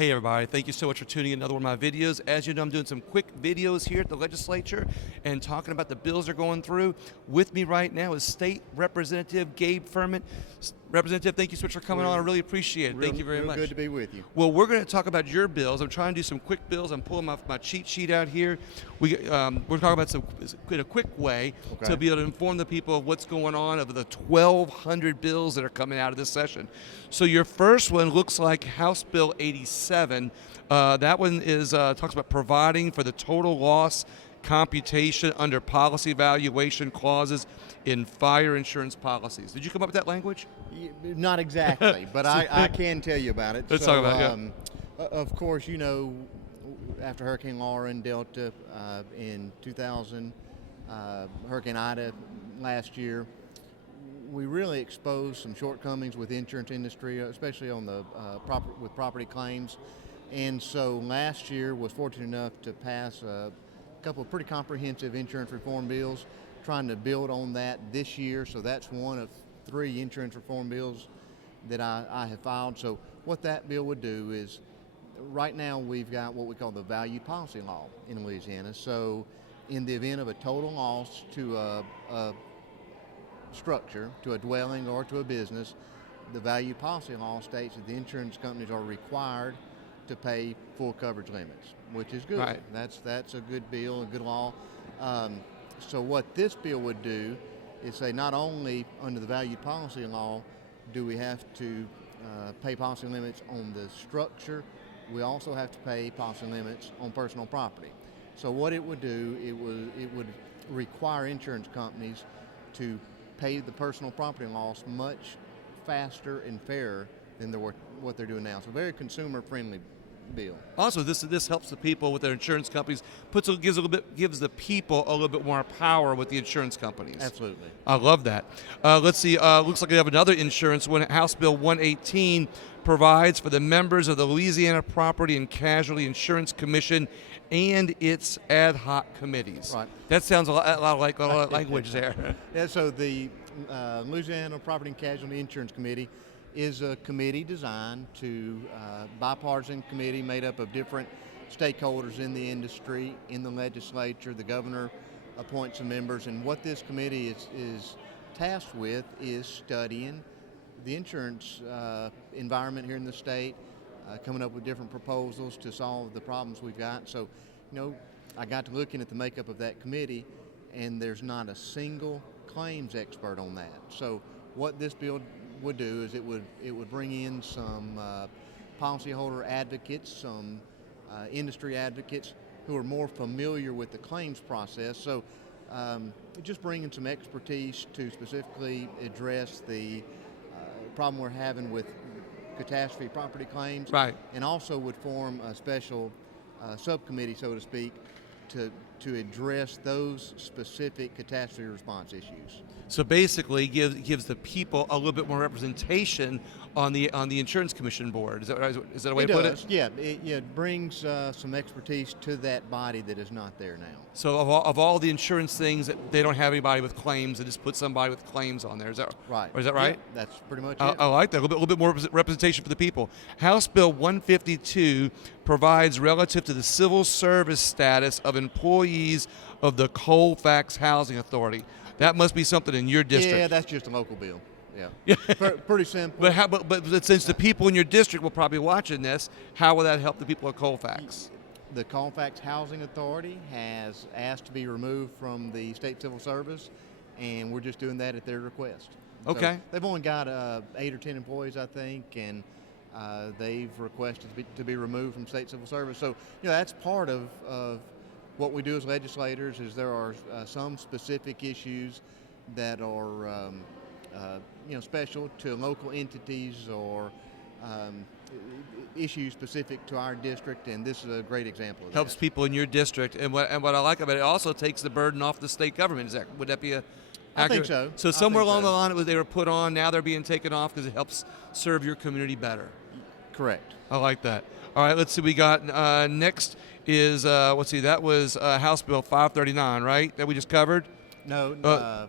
Hey everybody, thank you so much for tuning in to another one of my videos. As you know, I'm doing some quick videos here at the legislature and talking about the bills they're going through. With me right now is State Representative Gabe Firmeent. Representative, thank you so much for coming on. I really appreciate it. Thank you very much. Good to be with you. Well, we're going to talk about your bills. I'm trying to do some quick bills. I'm pulling my cheat sheet out here. We're talking about some in a quick way to be able to inform the people of what's going on of the 1,200 bills that are coming out of this session. So your first one looks like House Bill 87. That one is talks about providing for the total loss computation under policy valuation clauses in fire insurance policies. Did you come up with that language? Not exactly, but I can tell you about it. Let's talk about it. Yeah. Of course, you know, after Hurricane Laura and Delta in 2000, Hurricane Ida last year, we really exposed some shortcomings with the insurance industry, especially on the with property claims. And so last year was fortunate enough to pass a couple of pretty comprehensive insurance reform bills, trying to build on that this year. So that's one of 3 insurance reform bills that I have filed. So what that bill would do is, right now we've got what we call the value policy law in Louisiana. So in the event of a total loss to a structure, to a dwelling or to a business, the value policy law states that the insurance companies are required to pay full coverage limits, which is good. Right. That's a good bill, a good law. So what this bill would do is say not only under the value policy law do we have to pay policy limits on the structure, we also have to pay policy limits on personal property. So what it would do, it would require insurance companies to pay the personal property loss much faster and fairer than what they're doing now. So very consumer-friendly bill. Also, this helps the people with their insurance companies. Gives the people a little bit more power with the insurance companies. Absolutely. I love that. Let's see. Looks like we have another insurance one. House Bill 118 provides for the members of the Louisiana Property and Casualty Insurance Commission and its ad hoc committees. Right. That sounds a lot like language there. Yeah. So the Louisiana Property and Casualty Insurance Committee is a committee designed to bipartisan committee made up of different stakeholders in the industry, in the legislature. The governor appoints some members, and what this committee is tasked with is studying the insurance environment here in the state, coming up with different proposals to solve the problems we've got. So, you know, I got to looking at the makeup of that committee, and there's not a single claims expert on that. So what this bill would do is it would bring in some policyholder advocates, some industry advocates who are more familiar with the claims process. So just bringing some expertise to specifically address the problem we're having with catastrophe property claims. Right. And also would form a special subcommittee, so to speak, to address those specific catastrophe response issues. So basically, gives the people a little bit more representation on the insurance commission board. Is that a way to put it? Yeah, it brings some expertise to that body that is not there now. So of all the insurance things, that they don't have anybody with claims, they just put somebody with claims on there. Is that right? Or is that right? Yeah, that's pretty much it. I like that. A little bit more representation for the people. House Bill 152 provides relative to the civil service status of employees of the Colfax Housing Authority. That must be something in your district. Yeah, that's just a local bill. Yeah, pretty simple. But since the people in your district will probably be watching this, how will that help the people at Colfax? The Colfax Housing Authority has asked to be removed from the state civil service, and we're just doing that at their request. Okay. So they've only got 8 or 10 employees, I think, and they've requested to be removed from state civil service. So, you know, that's part of what we do as legislators. Is there are some specific issues that are special to local entities or issues specific to our district, and this is a great example of Helps that. people in your district, and what I like about it, it also takes the burden off the state government. Would that be a I think so. So somewhere along the line they were put on, now they're being taken off because it helps serve your community better. Correct. I like that. All right, let's see. We got next is let's see. That was House Bill 539, right? That we just covered. No,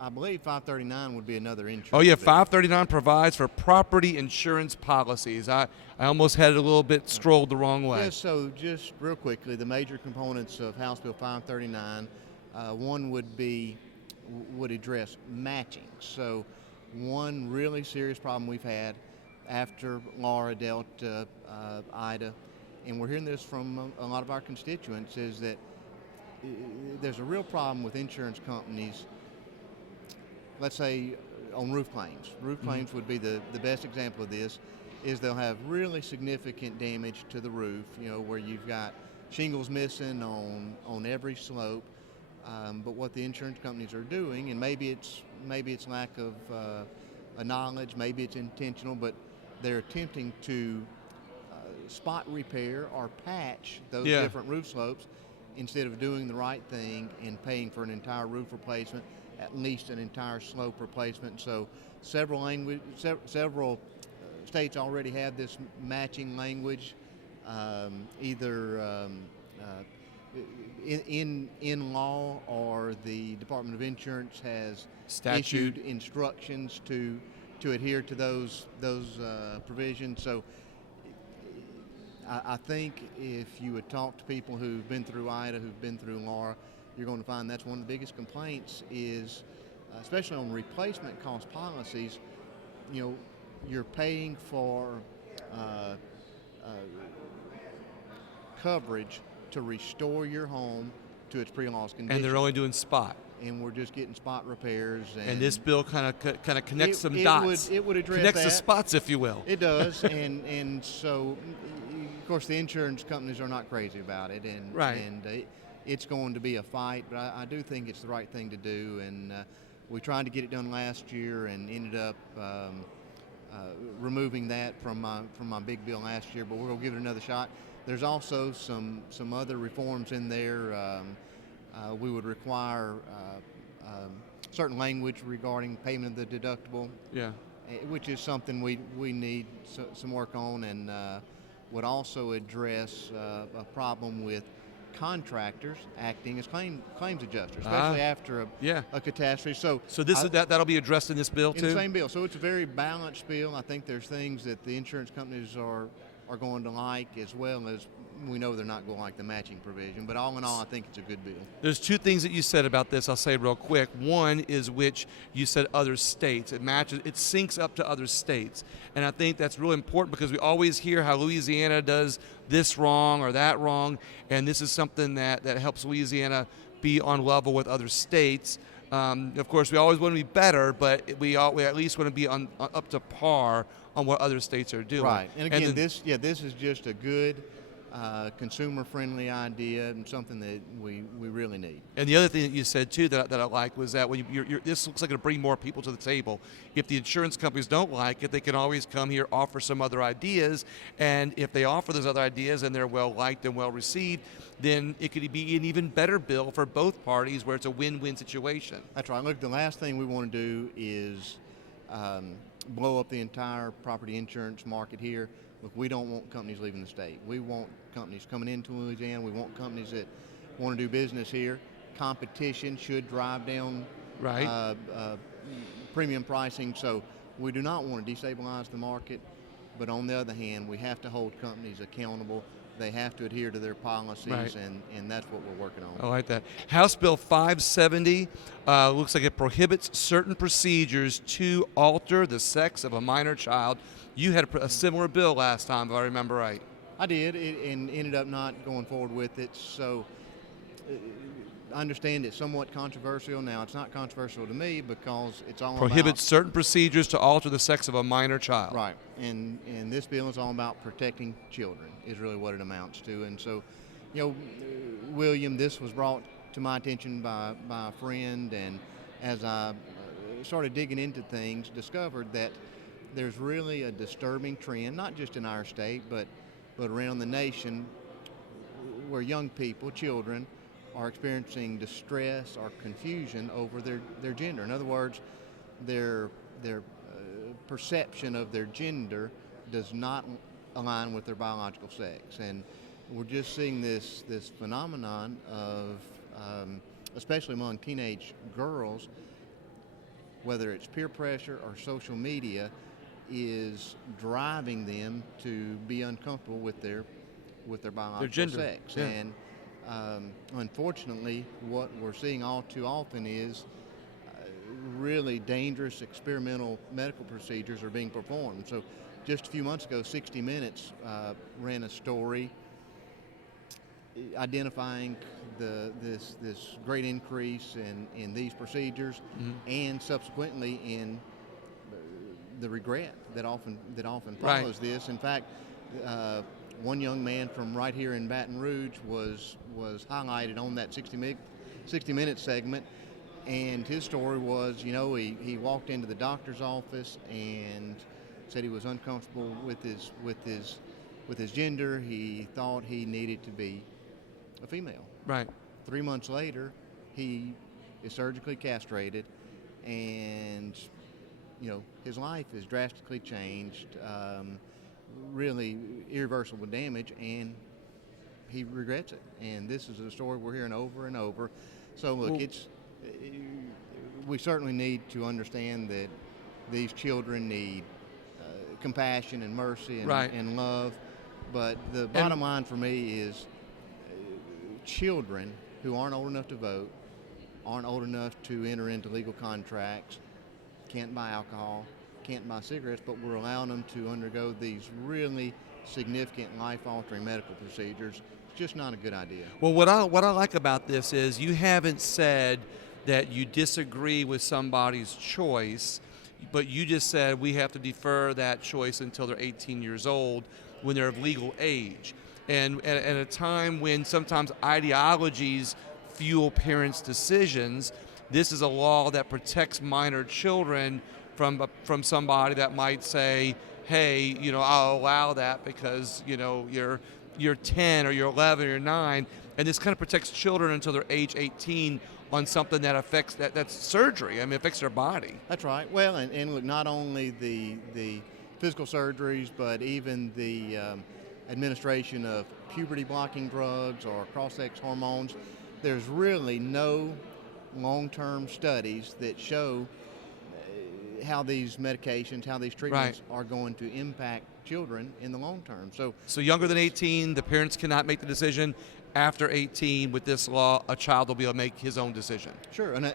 I believe 539 would be another insurance. Oh yeah, bill. 539 provides for property insurance policies. I almost had it a little bit strolled the wrong way. Yeah, so just real quickly, the major components of House Bill 539, one would address matching. So one really serious problem we've had after Laura dealt Ida, and we're hearing this from a lot of our constituents, is that there's a real problem with insurance companies, let's say on roof claims. Roof claims would be the best example of this, is they'll have really significant damage to the roof, where you've got shingles missing on every slope. But what the insurance companies are doing, and maybe it's lack of knowledge, maybe it's intentional, but they're attempting to spot repair or patch those different roof slopes instead of doing the right thing and paying for an entire roof replacement, at least an entire slope replacement. So several states already have this matching language, either in law, or the Department of Insurance has issued instructions to adhere to those provisions. So I think if you would talk to people who've been through Ida, who've been through Laura, you're going to find that's one of the biggest complaints is, especially on replacement cost policies, you're paying for coverage to restore your home to its pre-loss condition. And they're only doing spot. And we're just getting spot repairs. And this bill kind of connects some dots. It would address connects that. the spots, if you will. It does, and so, of course, the insurance companies are not crazy about it, and it's going to be a fight. But I do think it's the right thing to do, and we tried to get it done last year and ended up removing that from my big bill last year. But we're going to give it another shot. There's also some other reforms in there. We would require certain language regarding payment of the deductible, which is something we need some work on, and would also address a problem with contractors acting as claims adjusters, especially after a catastrophe. So that'll be addressed in this bill too? In the same bill. So it's a very balanced bill. I think there's things that the insurance companies are going to like, as well as we know they're not going to like the matching provision. But all in all, I think it's a good bill. There's two things that you said about this I'll say real quick. One is which you said other states. It syncs up to other states. And I think that's really important because we always hear how Louisiana does this wrong or that wrong. And this is something that helps Louisiana be on level with other states. Of course, we always want to be better, but we at least want to be up to par on what other states are doing. Right. And again, this is just a good consumer-friendly idea and something that we really need. And the other thing that you said too that I like was that when this looks like it'll bring more people to the table. If the insurance companies don't like it, they can always come here, offer some other ideas, and if they offer those other ideas and they're well liked and well received, then it could be an even better bill for both parties, where it's a win-win situation. That's right. Look, the last thing we want to do is blow up the entire property insurance market here. Look, we don't want companies leaving the state. We want companies coming into Louisiana. We want companies that want to do business here. Competition should drive down premium pricing. So we do not want to destabilize the market. But on the other hand, we have to hold companies accountable. They have to adhere to their policies, and that's what we're working on. I like that. House Bill 570 looks like it prohibits certain procedures to alter the sex of a minor child. You had a similar bill last time, if I remember right. I did, and ended up not going forward with it. So I understand it's somewhat controversial. Now, it's not controversial to me because it's all prohibits certain procedures to alter the sex of a minor child. Right, and this bill is all about protecting children, is really what it amounts to. And so, William, this was brought to my attention by a friend, and as I started digging into things, discovered that there's really a disturbing trend, not just in our state, but around the nation, where young people, children, are experiencing distress or confusion over their gender. In other words, their perception of their gender does not align with their biological sex. And we're just seeing this phenomenon of, especially among teenage girls, whether it's peer pressure or social media, is driving them to be uncomfortable with their biological gender. sex. Yeah. And unfortunately, what we're seeing all too often is really dangerous experimental medical procedures are being performed. So just a few months ago, 60 Minutes ran a story identifying this great increase in these procedures, and subsequently in the regret that often follows this. In fact, one young man from right here in Baton Rouge was highlighted on that 60 Minutes segment, and his story was, he walked into the doctor's office and said he was uncomfortable with his gender. He thought he needed to be a female. Right. 3 months later, he is surgically castrated, and his life is drastically changed, really irreversible damage, and he regrets it. And this is a story we're hearing over and over. So look, we certainly need to understand that these children need compassion and mercy and love. But the bottom line for me is children who aren't old enough to vote, aren't old enough to enter into legal contracts, can't buy alcohol, can't buy cigarettes, but we're allowing them to undergo these really significant life-altering medical procedures. It's just not a good idea. Well, what I like about this is you haven't said that you disagree with somebody's choice, but you just said we have to defer that choice until they're 18 years old when they're of legal age. And at a time when sometimes ideologies fuel parents' decisions, this is a law that protects minor children from somebody that might say, hey, I'll allow that because, you're 10 or you're 11 or you're 9, and this kind of protects children until they're age 18 on something that affects that's surgery. I mean, it affects their body. That's right. Well, and look, not only the physical surgeries, but even the administration of puberty blocking drugs or cross-sex hormones. There's really no long-term studies that show how these medications, how these treatments are going to impact children in the long term. So younger than 18, the parents cannot make the decision. After 18, with this law, a child will be able to make his own decision. Sure, and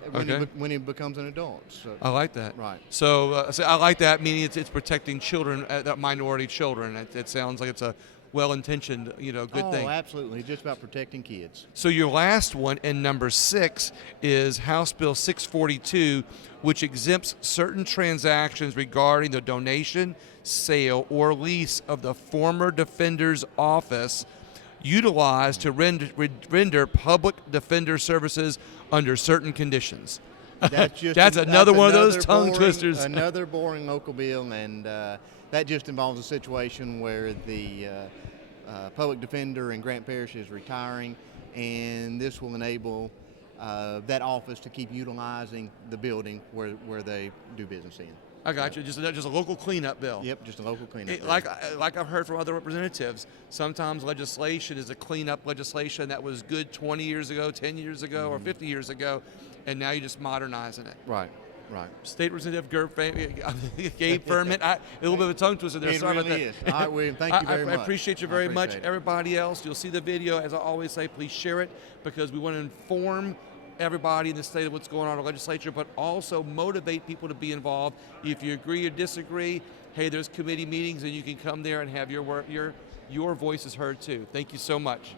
when he becomes an adult. So, I like that. Right. So I like that, meaning it's protecting children, minority children. It sounds like it's a well-intentioned, good thing. Oh, absolutely. It's just about protecting kids. So your last one, and number 6, is House Bill 642, which exempts certain transactions regarding the donation, sale, or lease of the former defender's office utilized to render public defender services under certain conditions. That's another one of those tongue twisters. Another boring local bill, and that just involves a situation where the public defender in Grant Parish is retiring, and this will enable that office to keep utilizing the building where they do business in. I got you. Just a local cleanup bill. Yep, just a local cleanup bill. Like I've heard from other representatives, sometimes legislation is a cleanup legislation that was good 20 years ago, 10 years ago, or 50 years ago, and now you're just modernizing it. Right. State Representative Gabe Firmeant. A little bit of a tongue twister there. Sorry about that. It really is. All right, William, thank you very much. I appreciate you very much. Everybody else, you'll see the video. As I always say, please share it because we want to inform everybody in the state of what's going on in the legislature, but also motivate people to be involved. If you agree or disagree, hey, there's committee meetings and you can come there and have your voices heard too. Thank you so much.